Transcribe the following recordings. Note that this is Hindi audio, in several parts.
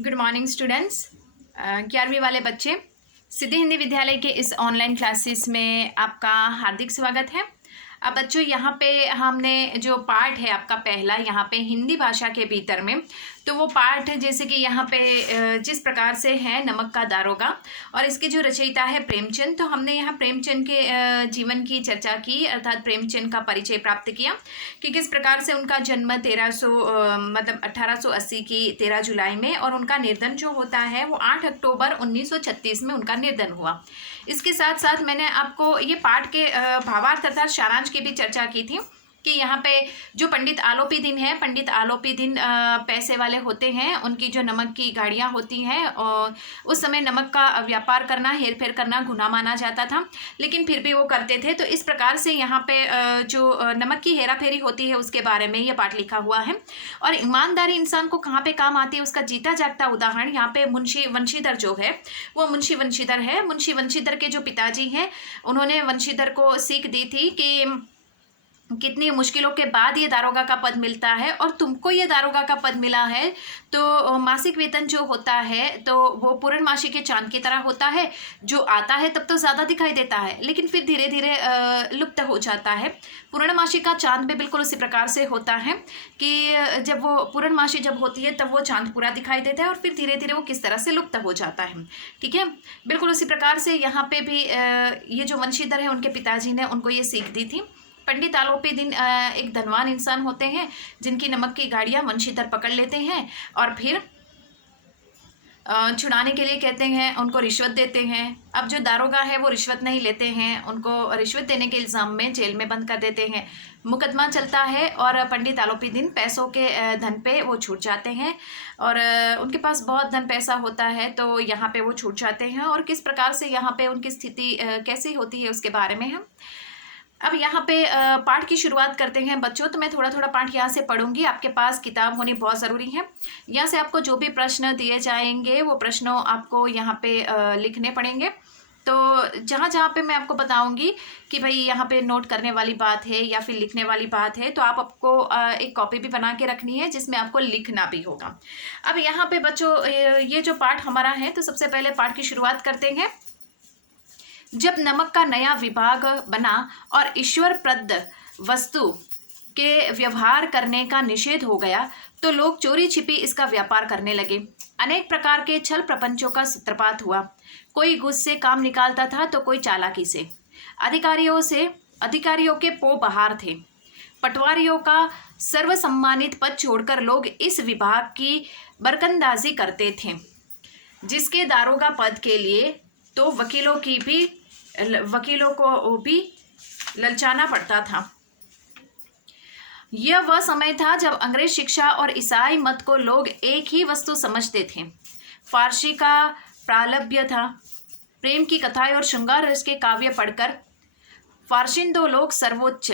Good morning students. 11वीं वाले बच्चे, सिद्धि हिंदी विद्यालय के इस ऑनलाइन क्लासेस में आपका हार्दिक स्वागत है। अब बच्चों, यहाँ पे हमने जो पार्ट है आपका पहला, यहाँ पे हिंदी भाषा के भीतर में, तो वो पार्ट जैसे कि यहाँ पे जिस प्रकार से है नमक का दारोगा और इसके जो रचयिता है प्रेमचंद, तो हमने यहाँ प्रेमचंद के जीवन की चर्चा की, अर्थात प्रेमचंद का परिचय प्राप्त किया कि किस प्रकार से उनका जन्म 1880 की 13 जुलाई में और उनका निर्धन जो होता है वो 8 अक्टूबर 1936 में उनका निर्धन हुआ। इसके साथ साथ मैंने आपको ये पाठ के भावार्थ अर्थात सारांश की भी चर्चा की थी कि यहाँ पे जो पंडित आलोपी दिन है, पंडित आलोपी दिन पैसे वाले होते हैं, उनकी जो नमक की गाड़ियाँ होती हैं और उस समय नमक का व्यापार करना, हेर फेर करना गुनाह माना जाता था, लेकिन फिर भी वो करते थे। तो इस प्रकार से यहाँ पे जो नमक की हेरा फेरी होती है उसके बारे में ये पाठ लिखा हुआ है। और ईमानदारी इंसान को कहाँ पे काम आती है उसका जीता जागता उदाहरण यहाँ पे मुंशी वंशीधर जो है वो मुंशी वंशीधर है। मुंशी वंशीधर के जो पिताजी हैं उन्होंने वंशीधर को सीख दी थी कि कितनी मुश्किलों के बाद ये दारोगा का पद मिलता है और तुमको ये दारोगा का पद मिला है तो मासिक वेतन जो होता है तो वो पूर्णमासी के चांद की तरह होता है। जो आता है तब तो ज़्यादा दिखाई देता है लेकिन फिर धीरे धीरे लुप्त हो जाता है। पूर्णमासी का चांद भी बिल्कुल उसी प्रकार से होता है कि जब वो पूर्णमासी जब होती है तब वो चांद पूरा दिखाई देता है और फिर धीरे धीरे वो किस तरह से लुप्त हो जाता है। ठीक है, बिल्कुल उसी प्रकार से यहाँ पे भी ये जो वंशीधर है उनके पिताजी ने उनको ये सीख दी थी। पंडित आलोपी दिन एक धनवान इंसान होते हैं जिनकी नमक की गाड़ियाँ वंशीधर पकड़ लेते हैं और फिर छुड़ाने के लिए कहते हैं, उनको रिश्वत देते हैं। अब जो दारोगा है वो रिश्वत नहीं लेते हैं, उनको रिश्वत देने के इल्ज़ाम में जेल में बंद कर देते हैं। मुकदमा चलता है और पंडित आलोपी दिन पैसों के धन पे वो छूट जाते हैं और उनके पास बहुत धन पैसा होता है तो यहाँ पे वो छूट जाते हैं। और किस प्रकार से यहाँ पे उनकी स्थिति कैसी होती है उसके बारे में हम अब यहाँ पे पाठ की शुरुआत करते हैं बच्चों। तो मैं थोड़ा थोड़ा पाठ यहाँ से पढ़ूंगी, आपके पास किताब होनी बहुत ज़रूरी है। यहाँ से आपको जो भी प्रश्न दिए जाएंगे वो प्रश्नों आपको यहाँ पे लिखने पड़ेंगे। तो जहाँ जहाँ पे मैं आपको बताऊंगी कि भाई यहाँ पे नोट करने वाली बात है या फिर लिखने वाली बात है तो आपको एक कॉपी भी बना के रखनी है जिसमें आपको लिखना भी होगा। अब यहाँ पे बच्चों ये जो पाठ हमारा है तो सबसे पहले पाठ की शुरुआत करते हैं। जब नमक का नया विभाग बना और ईश्वर प्रद वस्तु के व्यवहार करने का निषेध हो गया तो लोग चोरी छिपी इसका व्यापार करने लगे। अनेक प्रकार के छल प्रपंचों का सूत्रपात हुआ। कोई घूस से काम निकालता था तो कोई चालाकी से। अधिकारियों के पो बहार थे। पटवारियों का सर्वसम्मानित पद छोड़कर लोग इस विभाग की बरकंदाजी करते थे, जिसके दारोगा पद के लिए तो वकीलों को भी ललचाना पड़ता था। यह वह समय था जब अंग्रेज शिक्षा और ईसाई मत को लोग एक ही वस्तु समझते थे। फारसी का प्रालब्य था। प्रेम की कथाएं और श्रृंगार रस के काव्य पढ़कर फारसिंदो लोग सर्वोच्च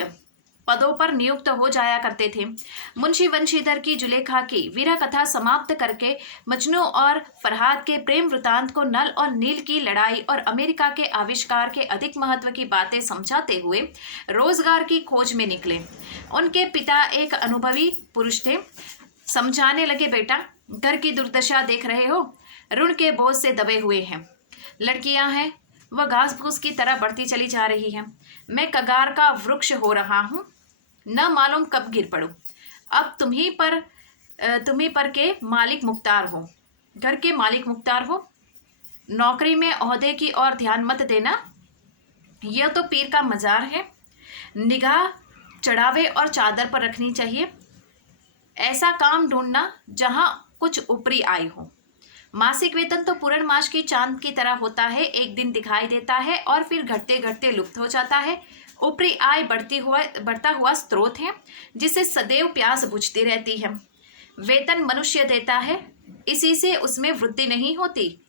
पदों पर नियुक्त हो जाया करते थे। मुंशी वंशीधर की जुलेखा की वीरा कथा समाप्त करके मजनू और फरहाद के प्रेम वृतांत को नल और नील की लड़ाई और अमेरिका के आविष्कार के अधिक महत्व की बातें समझाते हुए रोजगार की खोज में निकले। उनके पिता एक अनुभवी पुरुष थे। समझाने लगे, बेटा घर की दुर्दशा देख रहे हो, ऋण के बोझ से दबे हुए हैं। लड़कियां हैं वह घास फूस की तरह बढ़ती चली जा रही है। मैं कगार का वृक्ष हो रहा हूँ, न मालूम कब गिर पड़ूं। अब तुम्ही पर के मालिक मुख्तार हो, घर के मालिक मुख्तार हो। नौकरी में ओहदे की ओर ध्यान मत देना, यह तो पीर का मजार है। निगाह चढ़ावे और चादर पर रखनी चाहिए। ऐसा काम ढूंढना जहां कुछ ऊपरी आय हो। मासिक वेतन तो पूर्णमास की चांद की तरह होता है, एक दिन दिखाई देता है और फिर घटते घटते लुप्त हो जाता है। ऊपरी आय बढ़ता हुआ स्रोत है जिससे सदैव प्यास बुझती रहती है। वेतन मनुष्य देता है, इसी से उसमें वृद्धि नहीं होती।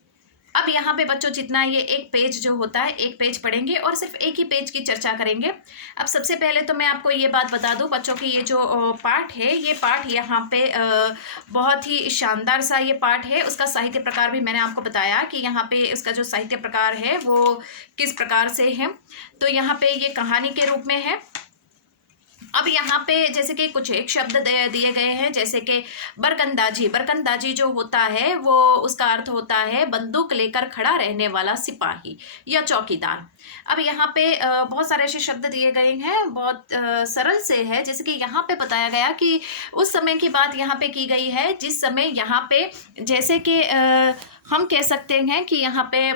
अब यहाँ पे बच्चों जितना ये एक पेज जो होता है, एक पेज पढ़ेंगे और सिर्फ एक ही पेज की चर्चा करेंगे। अब सबसे पहले तो मैं आपको ये बात बता दूं बच्चों की, ये जो पाठ है ये पाठ यहाँ पे बहुत ही शानदार सा ये पाठ है। उसका साहित्य प्रकार भी मैंने आपको बताया कि यहाँ पे उसका जो साहित्य प्रकार है वो किस प्रकार से है। तो यहाँ पे ये कहानी के रूप में है। अब यहाँ पे जैसे कि कुछ एक शब्द दिए गए हैं, जैसे कि बरकंदाजी। बरकंदाजी जो होता है वो उसका अर्थ होता है बंदूक लेकर खड़ा रहने वाला सिपाही या चौकीदार। अब यहाँ पे बहुत सारे ऐसे शब्द दिए गए हैं, बहुत सरल से है। जैसे कि यहाँ पे बताया गया कि उस समय की बात यहाँ पे की गई है जिस समय यहाँ पे जैसे कि हम कह सकते हैं कि यहाँ पे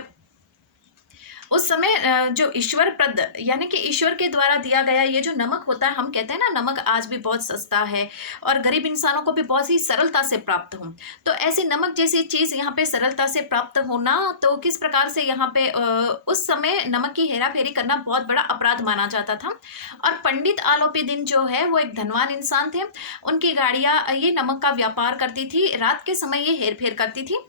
उस समय जो ईश्वर प्रद यानी कि ईश्वर के द्वारा दिया गया ये जो नमक होता है, हम कहते हैं ना नमक आज भी बहुत सस्ता है और गरीब इंसानों को भी बहुत ही सरलता से प्राप्त हो। तो ऐसी नमक जैसी चीज़ यहाँ पे सरलता से प्राप्त होना, तो किस प्रकार से यहाँ पे उस समय नमक की हेरा फेरी करना बहुत बड़ा अपराध माना जाता था। और पंडित आलोपी दिन जो है वो एक धनवान इंसान थे, उनकी गाड़ियाँ ये नमक का व्यापार करती थी, रात के समय ये हेर फेर करती थी,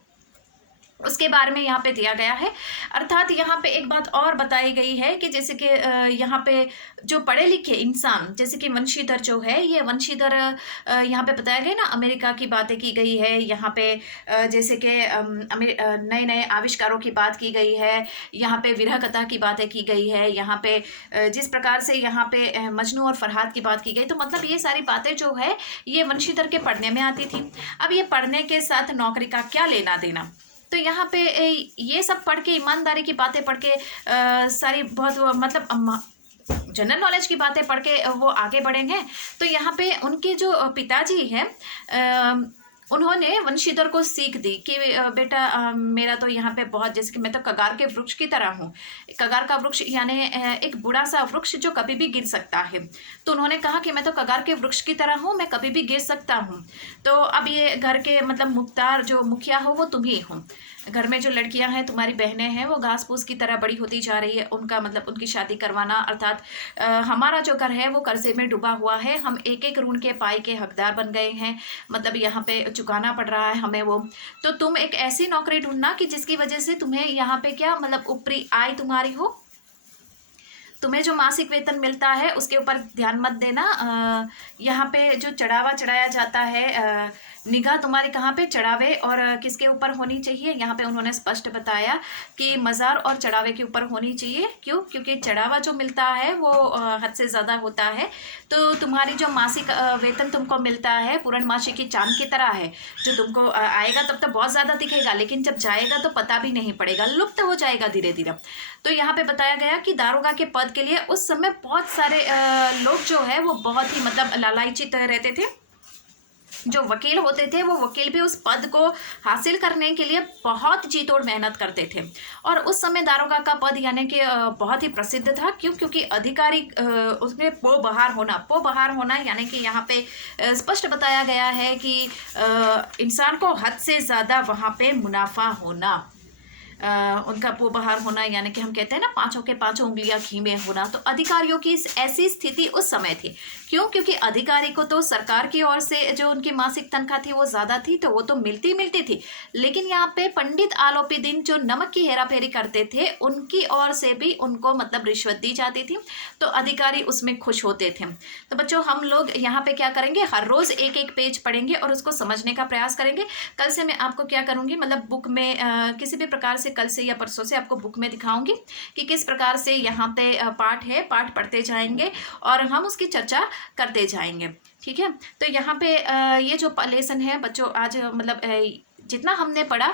उसके बारे में यहाँ पे दिया गया है। अर्थात यहाँ पे एक बात और बताई गई है कि जैसे कि यहाँ पे जो पढ़े लिखे इंसान जैसे कि वंशीधर जो है, ये वंशीधर यहाँ पे बताया गया ना, अमेरिका की बातें की गई है यहाँ पे, जैसे कि नए नए आविष्कारों की बात की गई है, यहाँ पे विरह कथा की बातें की गई है, यहाँ पे जिस प्रकार से यहाँ पे मजनू और फरहाद की बात की गई, तो मतलब ये सारी बातें जो है ये वंशीधर के पढ़ने में आती थी। अब ये पढ़ने के साथ नौकरी का क्या लेना देना, तो यहाँ पे ये सब पढ़ के, ईमानदारी की बातें पढ़ के, सारी बहुत मतलब जनरल नॉलेज की बातें पढ़ के वो आगे बढ़ेंगे। तो यहाँ पे उनके जो पिताजी हैं उन्होंने वंशीधर को सीख दी कि बेटा मेरा तो यहाँ पे बहुत, जैसे कि मैं तो कगार के वृक्ष की तरह हूँ। कगार का वृक्ष यानी एक बूढ़ा सा वृक्ष जो कभी भी गिर सकता है। तो उन्होंने कहा कि मैं तो कगार के वृक्ष की तरह हूँ, मैं कभी भी गिर सकता हूँ। तो अब ये घर के मतलब मुख्तार जो मुखिया हो वो तुम ही हो, घर में जो लड़कियां हैं तुम्हारी बहनें हैं वो घास फूस की तरह बड़ी होती जा रही है, उनका मतलब उनकी शादी करवाना, अर्थात हमारा जो घर है वो कर्जे में डूबा हुआ है, हम एक एक ऋण के पाई के हकदार बन गए हैं, मतलब यहाँ पे चुकाना पड़ रहा है हमें वो। तो तुम एक ऐसी नौकरी ढूंढना कि जिसकी वजह से तुम्हें यहाँ पे क्या मतलब ऊपरी आय तुम्हारी हो, तुम्हें जो मासिक वेतन मिलता है उसके ऊपर ध्यान मत देना। यहाँ पे जो चढ़ावा चढ़ाया जाता है, निगाह तुम्हारी कहाँ पे चढ़ावे और किसके ऊपर होनी चाहिए, यहाँ पे उन्होंने स्पष्ट बताया कि मज़ार और चढ़ावे के ऊपर होनी चाहिए। क्यों? क्योंकि चढ़ावा जो मिलता है वो हद से ज़्यादा होता है। तो तुम्हारी जो मासिक वेतन तुमको मिलता है पूर्णमासी की चांद की तरह है, जो तुमको आएगा तब तो बहुत ज़्यादा दिखेगा, लेकिन जब जाएगा तो पता भी नहीं पड़ेगा, लुप्त हो जाएगा धीरे धीरे। तो यहाँ पे बताया गया कि दारोगा के पद के लिए उस समय बहुत सारे लोग जो है वो बहुत ही मतलब लालायित रहते थे। जो वकील होते थे वो वकील भी उस पद को हासिल करने के लिए बहुत जी तोड़ मेहनत करते थे। और उस समय दारोगा का पद यानी कि बहुत ही प्रसिद्ध था। क्यों? क्योंकि अधिकारी उसमें पो बहार होना यानी कि यहाँ पे स्पष्ट बताया गया है कि इंसान को हद से ज़्यादा वहाँ पे मुनाफा होना, उनका पोबहार होना, यानी कि हम कहते हैं ना पांचों के पांचों उंगलियां घी में होना। तो अधिकारियों की ऐसी स्थिति उस समय थी। क्यों? क्योंकि अधिकारी को तो सरकार की ओर से जो उनकी मासिक तनख्वाह थी वो ज़्यादा थी, तो वो तो मिलती थी, लेकिन यहाँ पे पंडित आलोपी दिन जो नमक की हेरा फेरी करते थे उनकी ओर से भी उनको मतलब रिश्वत दी जाती थी, तो अधिकारी उसमें खुश होते थे। तो बच्चों हम लोग यहाँ पे क्या करेंगे, हर रोज़ एक एक पेज पढ़ेंगे और उसको समझने का प्रयास करेंगे। कल से मैं आपको क्या करूँगी, मतलब बुक में किसी भी प्रकार से कल से या परसों से आपको बुक में दिखाऊंगी कि किस प्रकार से यहाँ पे पाठ है, पाठ पढ़ते जाएंगे और हम उसकी चर्चा करते जाएंगे। ठीक है, तो यहाँ पे ये जो लेसन है बच्चों आज मतलब जितना हमने पढ़ा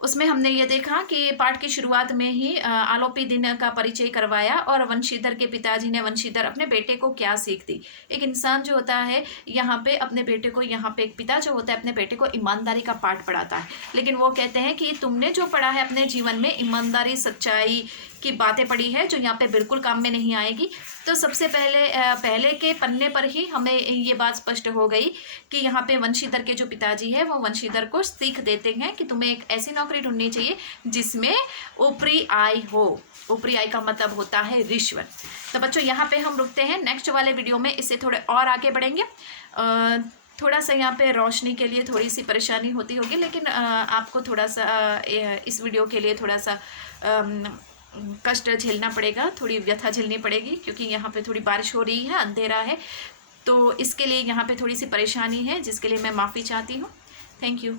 उसमें हमने ये देखा कि पाठ की शुरुआत में ही आलोपी दिन का परिचय करवाया और वंशीधर के पिताजी ने वंशीधर अपने बेटे को क्या सीख दी। एक इंसान जो होता है यहाँ पे अपने बेटे को, यहाँ पे एक पिता जो होता है अपने बेटे को ईमानदारी का पाठ पढ़ाता है, लेकिन वो कहते हैं कि तुमने जो पढ़ा है अपने जीवन में ईमानदारी सच्चाई की बातें पढ़ी है जो यहाँ पे बिल्कुल काम में नहीं आएगी। तो सबसे पहले के पन्ने पर ही हमें ये बात स्पष्ट हो गई कि यहाँ पे वंशीधर के जो पिताजी है वो वंशीधर को सीख देते हैं कि तुम्हें एक ऐसी नौकरी ढूंढनी चाहिए जिसमें ऊपरी आय हो। ऊपरी आय का मतलब होता है रिश्वत। तो बच्चों यहाँ पे हम रुकते हैं, नेक्स्ट वाले वीडियो में इससे थोड़े और आगे बढ़ेंगे। थोड़ा सा यहाँ पे रोशनी के लिए थोड़ी सी परेशानी होती होगी, लेकिन आपको थोड़ा सा इस वीडियो के लिए थोड़ा सा कष्ट झेलना पड़ेगा, थोड़ी व्यथा झेलनी पड़ेगी, क्योंकि यहाँ पे थोड़ी बारिश हो रही है, अंधेरा है, तो इसके लिए यहाँ पे थोड़ी सी परेशानी है, जिसके लिए मैं माफ़ी चाहती हूँ। Thank you.